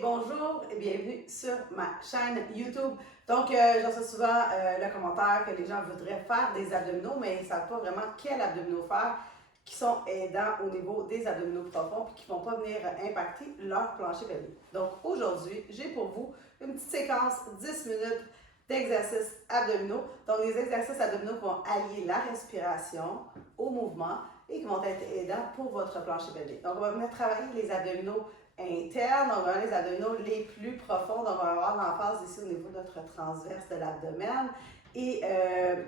bonjour et bienvenue sur ma chaîne YouTube. Donc, je reçois souvent le commentaire que les gens voudraient faire des abdominaux, mais ils ne savent pas vraiment quels abdominaux faire qui sont aidants au niveau des abdominaux profonds et qui ne vont pas venir impacter leur plancher pelvien. Donc, aujourd'hui, j'ai pour vous une petite séquence 10 minutes d'exercices abdominaux. Donc, des exercices abdominaux qui vont allier la respiration au mouvement et qui vont être aidants pour votre plancher pelvien. Donc, on va venir travailler les abdominaux internes, on va avoir les abdominaux les plus profonds, donc on va avoir l'emphase ici au niveau de notre transverse de l'abdomen et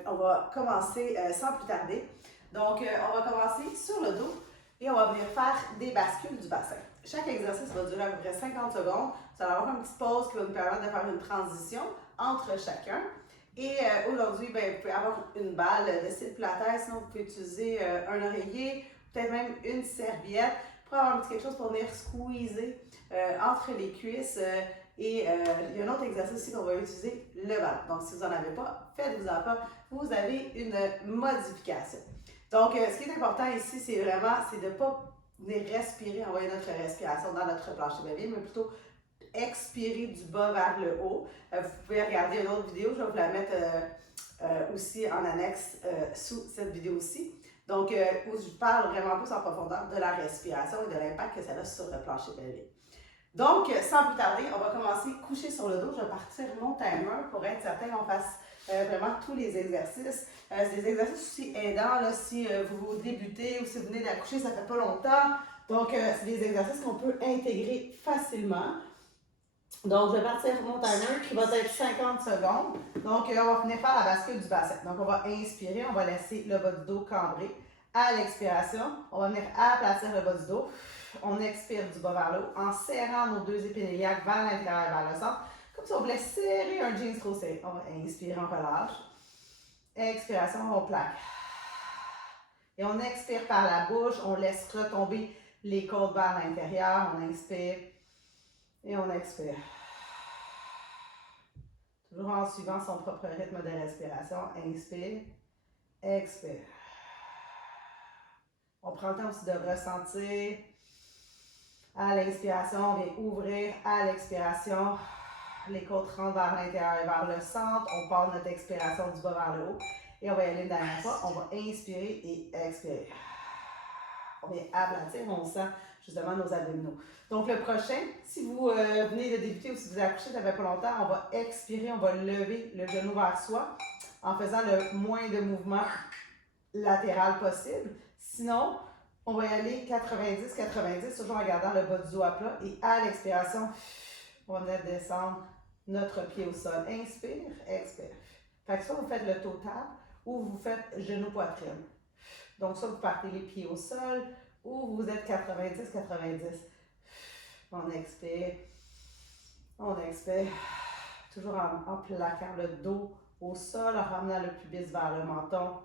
on va commencer sans plus tarder. Donc on va commencer sur le dos et on va venir faire des bascules du bassin. Chaque exercice va durer à peu près 50 secondes. Vous allez avoir une petite pause qui va nous permettre de faire une transition entre chacun. Et aujourd'hui, vous pouvez avoir une balle de style pilates, sinon vous pouvez utiliser un oreiller, peut-être même une serviette pour avoir un petit quelque chose pour venir squeezer entre les cuisses. Et il y a un autre exercice aussi qu'on va utiliser, le ballon. Donc, si vous n'en avez pas, faites-vous-en pas. Vous avez une modification. Donc, ce qui est important ici, c'est de ne pas venir respirer, envoyer notre respiration dans notre plancher pelvien, mais plutôt expirer du bas vers le haut. Vous pouvez regarder une autre vidéo, je vais vous la mettre aussi en annexe sous cette vidéo-ci. Donc, où je parle vraiment plus en profondeur de la respiration et de l'impact que ça a sur le plancher pelvien. Donc, sans plus tarder, on va commencer couché sur le dos. Je vais partir mon timer pour être certain qu'on fasse vraiment tous les exercices. C'est des exercices aussi aidants là, si vous débutez ou si vous venez d'accoucher, ça fait pas longtemps. Donc, c'est des exercices qu'on peut intégrer facilement. Donc, je vais partir mon timer qui va être 50 secondes. Donc, on va venir faire la bascule du bassin. Donc, on va inspirer, on va laisser le bas du dos cambré. À l'expiration, on va venir aplatir le bas du dos. On expire du bas vers le haut en serrant nos deux épines iliaques vers l'intérieur et vers le centre. Comme si on voulait serrer un jeans trop serré. On va inspirer, on relâche. Expiration, on plaque. Et on expire par la bouche. On laisse retomber les côtes vers l'intérieur. On inspire et on expire. Toujours en suivant son propre rythme de respiration. Inspire, expire. On prend le temps aussi de ressentir. À l'inspiration, on vient ouvrir. À l'expiration, les côtes rentrent vers l'intérieur et vers le centre. On part notre expiration du bas vers le haut. Et on va y aller une dernière fois. On va inspirer et expirer. On vient aplatir, on sent justement nos abdominaux. Donc le prochain, si vous venez de débuter ou si vous accouchez, ça fait pas longtemps, on va expirer, on va lever le genou vers soi en faisant le moins de mouvement latéral possible. Sinon, on va y aller 90-90, toujours en gardant le bas du dos à plat. Et à l'expiration, on va descendre notre pied au sol. Inspire, expire. Fait que soit vous faites le total ou vous faites genou-poitrine. Donc soit vous partez les pieds au sol ou vous êtes 90-90. On expire. On expire. Toujours en plaquant le dos au sol, en ramenant le pubis vers le menton.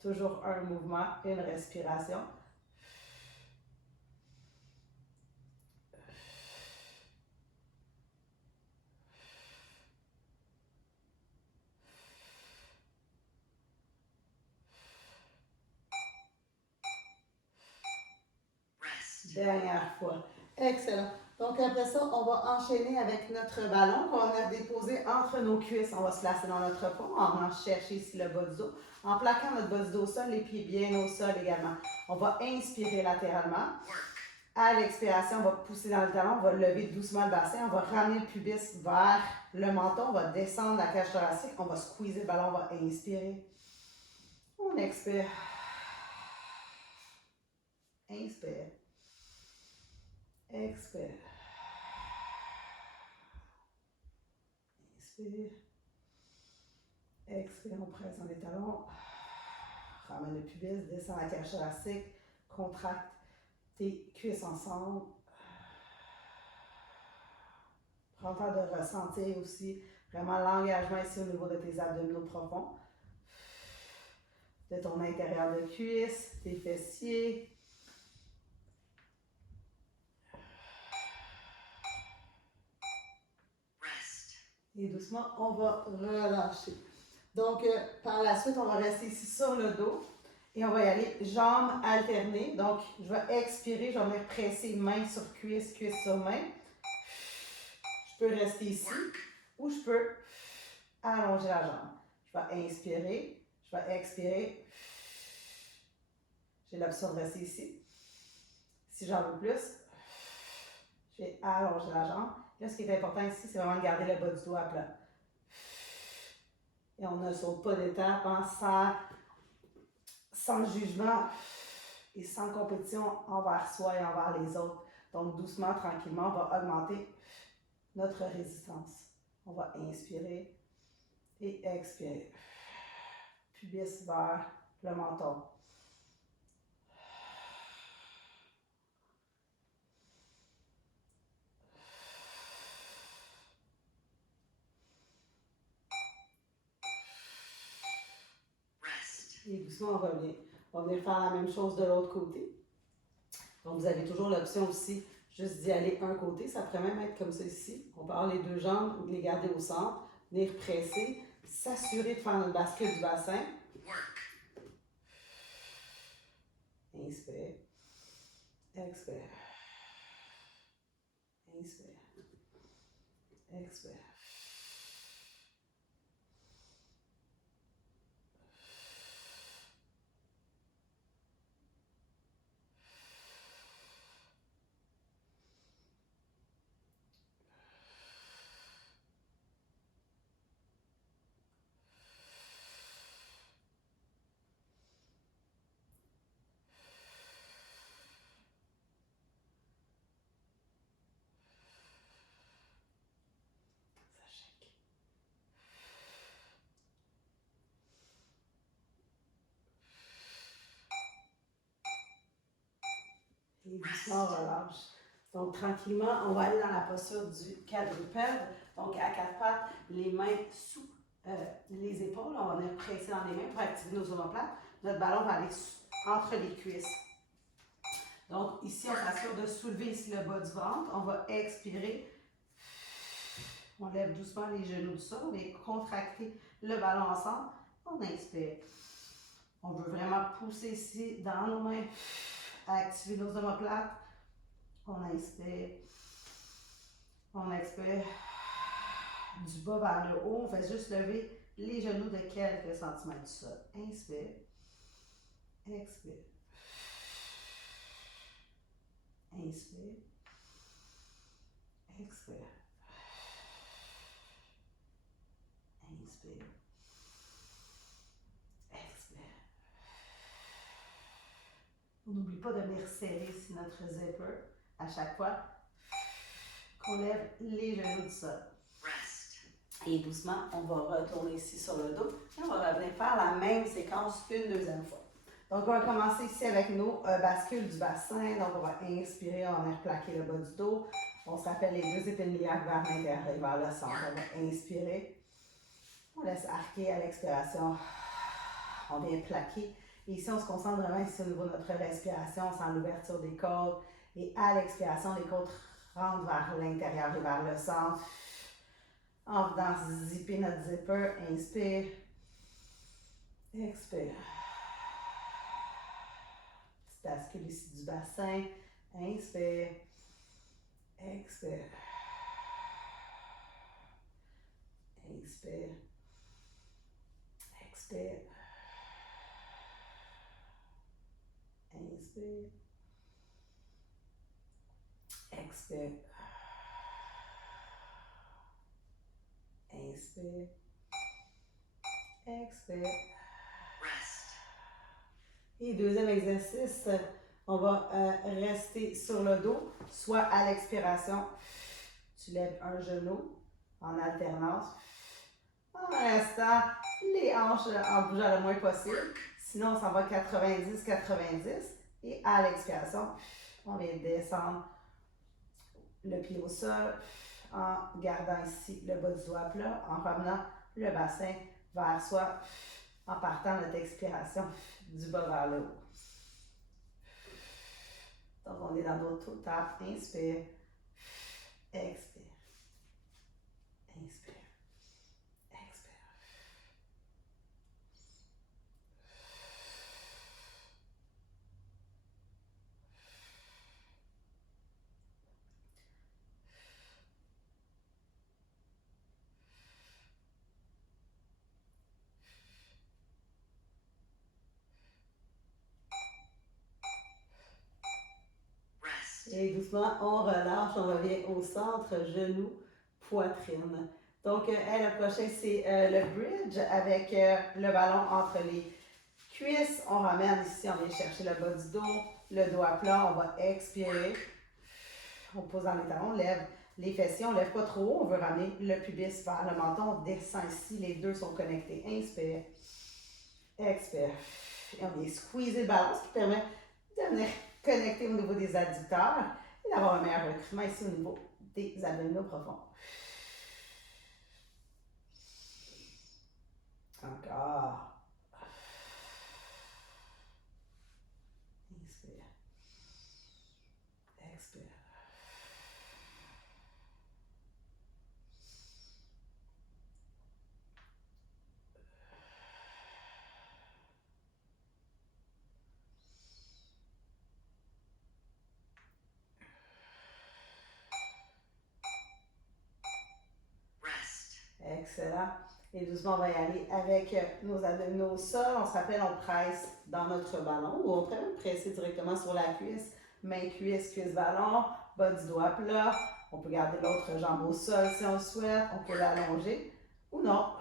Toujours un mouvement, une respiration. Dernière fois. Excellent. Donc après ça, on va enchaîner avec notre ballon qu'on a déposé entre nos cuisses. On va se placer dans notre fond en venant chercher ici le bas du dos. En plaquant notre bas du dos au sol, les pieds bien au sol également. On va inspirer latéralement. À l'expiration, on va pousser dans le talon, on va lever doucement le bassin, on va ramener le pubis vers le menton, on va descendre la cage thoracique, on va squeezer le ballon, on va inspirer. On expire. Inspire. Expire. Inspire. Expire, on presse dans les talons. Ramène le pubis, descend la cage thoracique, contracte tes cuisses ensemble. Prends le temps de ressentir aussi vraiment l'engagement ici au niveau de tes abdominaux profonds. De ton intérieur de cuisse, tes fessiers. Et doucement, on va relâcher. Donc, par la suite, on va rester ici sur le dos. Et on va y aller jambes alternées. Donc, je vais expirer, je vais venir presser main sur cuisse, cuisse sur main. Je peux rester ici ou je peux allonger la jambe. Je vais inspirer, je vais expirer. J'ai l'option de rester ici. Si j'en veux plus, je vais allonger la jambe. Là, ce qui est important ici, c'est vraiment de garder le bas du dos à plat. Et on ne saute pas d'étape sans jugement et sans compétition envers soi et envers les autres. Donc, doucement, tranquillement, on va augmenter notre résistance. On va inspirer et expirer. Pubis vers le menton. Et doucement, on revient. On va venir faire la même chose de l'autre côté. Donc, vous avez toujours l'option aussi juste d'y aller un côté. Ça pourrait même être comme ça ici. On peut avoir les deux jambes ou les garder au centre. Venir presser. S'assurer de faire notre bascule du bassin. Inspire. Expire. Inspire. Expire. Et doucement, on relâche. Donc, tranquillement, on va aller dans la posture du quadrupède. Donc, à quatre pattes, les mains sous les épaules. On va venir presser dans les mains pour activer nos omoplates. Notre ballon va aller entre les cuisses. Donc, ici, on s'assure de soulever ici le bas du ventre. On va expirer. On lève doucement les genoux du sol. On va contracter le ballon ensemble. On inspire. On veut vraiment pousser ici dans nos mains. Activer nos omoplates. On inspire. On expire. Du bas vers le haut. On fait juste lever les genoux de quelques centimètres du sol. Inspire. Expire. Inspire. Expire. Inspire. Expire. On n'oublie pas de venir serrer ici notre zipper à chaque fois qu'on lève les genoux du sol. Et doucement, on va retourner ici sur le dos et on va revenir faire la même séquence une deuxième fois. Donc, on va commencer ici avec nos bascules du bassin. Donc, on va inspirer, on va venir plaquer le bas du dos. On se rappelle les deux épines iliaques vers l'intérieur et vers le centre. On va inspirer. On laisse arquer à l'expiration. On vient plaquer. Et ici, on se concentre vraiment ici au niveau de notre respiration. On sent l'ouverture des côtes. Et à l'expiration, les côtes rentrent vers l'intérieur et vers le centre. En venant zipper notre zipper. Inspire. Expire. Petite bascule ici du bassin. Inspire. Expire. Inspire. Expire. Inspire. Expire. Inspire. Expire. Et deuxième exercice, on va rester sur le dos, soit à l'expiration, tu lèves un genou en alternance, en restant les hanches en bougeant le moins possible. Sinon, on s'en va 90-90 et à l'expiration, on vient descendre le pied au sol en gardant ici le bas du doigt plat, en ramenant le bassin vers soi, en partant notre expiration du bas vers le haut. Donc, on est dans notre tap. Inspire. Expire. Inspire. Expire. Et doucement, on relâche, on revient au centre, genou, poitrine. Donc, le prochain, c'est le bridge avec le ballon entre les cuisses. On ramène ici, on vient chercher le bas du dos, le dos à plat, on va expirer. On pose dans les talons, on lève les fessiers, on ne lève pas trop haut, on veut ramener le pubis vers le menton, on descend ici, les deux sont connectés. Inspire, expire. Et on vient squeezer le ballon, ce qui permet de venir connecter au niveau des adducteurs et d'avoir un meilleur recrutement ici au niveau des abdominaux profonds. Encore. Inspire. Expire. Excellent. Et doucement, on va y aller avec nos abdominaux au sol. On se rappelle, on presse dans notre ballon ou on peut même presser directement sur la cuisse. Main, cuisse, cuisse, ballon. Bas du dos à plat. On peut garder l'autre jambe au sol si on le souhaite. On peut l'allonger ou non.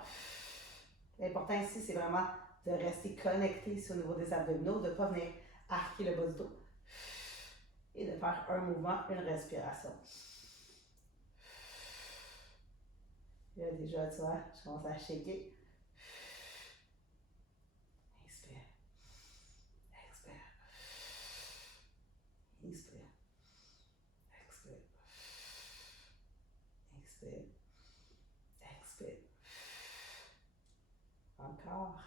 L'important ici, c'est vraiment de rester connecté au niveau des abdominaux, de ne pas venir arquer le bas du dos et de faire un mouvement, une respiration. Il y a déjà, tu vois, je commence à shaker. Inspire. Expire. Inspire. Expire. Expire. Expire. Encore.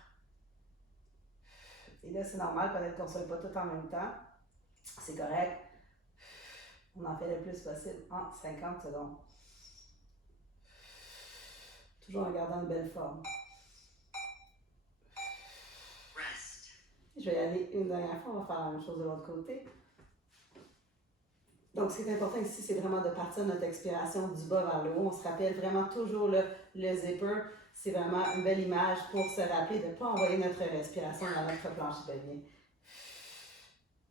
Et là, c'est normal, peut-être qu'on ne soit pas tout en même temps. C'est correct. On en fait le plus possible en 50 secondes. Toujours en gardant une belle forme. Je vais y aller une dernière fois, on va faire la même chose de l'autre côté. Donc, ce qui est important ici, c'est vraiment de partir de notre expiration du bas vers le haut. On se rappelle vraiment toujours le zipper. C'est vraiment une belle image pour se rappeler de ne pas envoyer notre respiration dans notre plancher pelvien.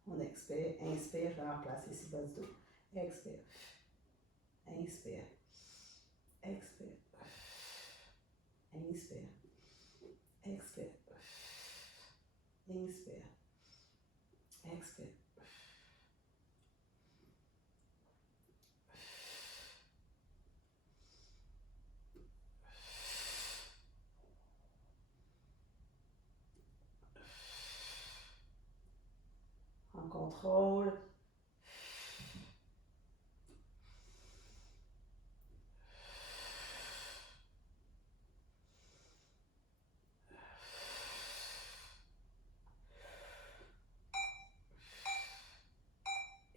On expire, inspire, je vais remplacer ici le bas du dos. Expire, inspire, expire, inspire, expire, inspire, expire. En contrôle.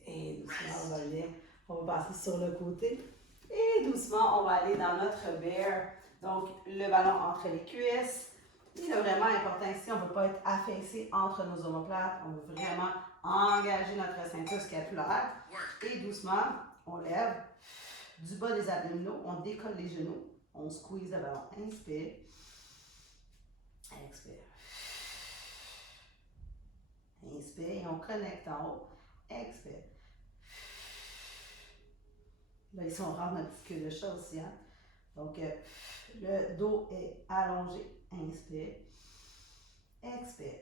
Et doucement, on revient. On va passer sur le côté. Et doucement, on va aller dans notre bear. Donc, le ballon entre les cuisses. Et là, vraiment important ici, on ne veut pas être affaissé entre nos omoplates. On veut vraiment engager notre ceinture scapulaire. Et doucement, on lève du bas des abdominaux. On décolle les genoux. On squeeze le ballon. Inspire. Expire. Inspire et on connecte en haut. Expire. Là, ici, on rentre notre petite queue de chat aussi. Hein? Donc, le dos est allongé. Inspire. Expire.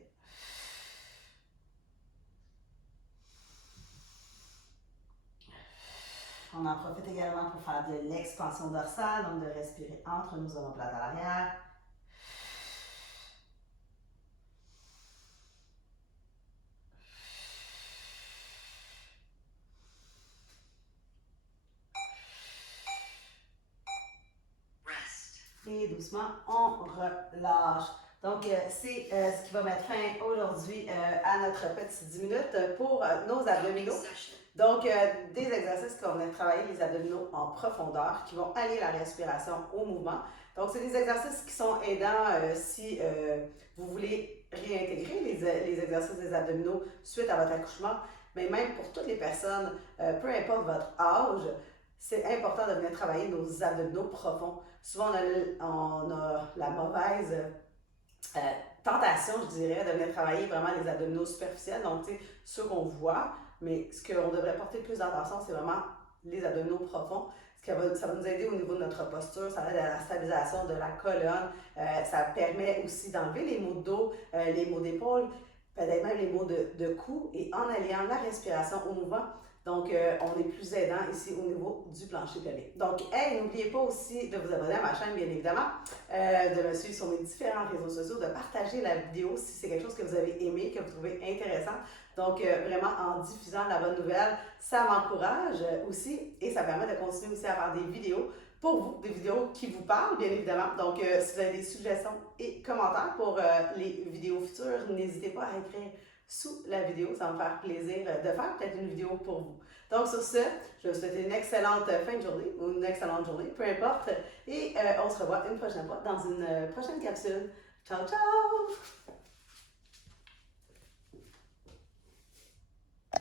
On en profite également pour faire de l'expansion dorsale, donc de respirer entre nos omoplates à l'arrière. Et doucement, on relâche. Donc, c'est ce qui va mettre fin aujourd'hui à notre petite 10 minutes pour nos abdominaux. Donc, des exercices qui vont venir travailler les abdominaux en profondeur, qui vont allier la respiration au mouvement. Donc, c'est des exercices qui sont aidants si vous voulez réintégrer les exercices des abdominaux suite à votre accouchement, mais même pour toutes les personnes, peu importe votre âge, c'est important de venir travailler nos abdominaux profonds. Souvent, on a la mauvaise tentation, je dirais, de venir travailler vraiment les abdominaux superficiels, donc tu sais, ceux qu'on voit, mais ce qu'on devrait porter plus d'attention, c'est vraiment les abdominaux profonds. Ça va nous aider au niveau de notre posture, ça aide à la stabilisation de la colonne, ça permet aussi d'enlever les maux de dos, les maux d'épaule, peut-être même les maux de cou, et en alliant la respiration au mouvement. Donc, on est plus aidant ici au niveau du plancher pelvien. Donc, hey, n'oubliez pas aussi de vous abonner à ma chaîne, bien évidemment, de me suivre sur mes différents réseaux sociaux, de partager la vidéo si c'est quelque chose que vous avez aimé, que vous trouvez intéressant. Donc, vraiment, en diffusant la bonne nouvelle, ça m'encourage aussi et ça permet de continuer aussi à faire des vidéos pour vous, des vidéos qui vous parlent, bien évidemment. Donc, si vous avez des suggestions et commentaires pour les vidéos futures, n'hésitez pas à écrire sous la vidéo. Ça va me faire plaisir de faire peut-être une vidéo pour vous. Donc, sur ce, je vous souhaite une excellente fin de journée ou une excellente journée, peu importe. Et on se revoit une prochaine fois dans une prochaine capsule. Ciao, ciao!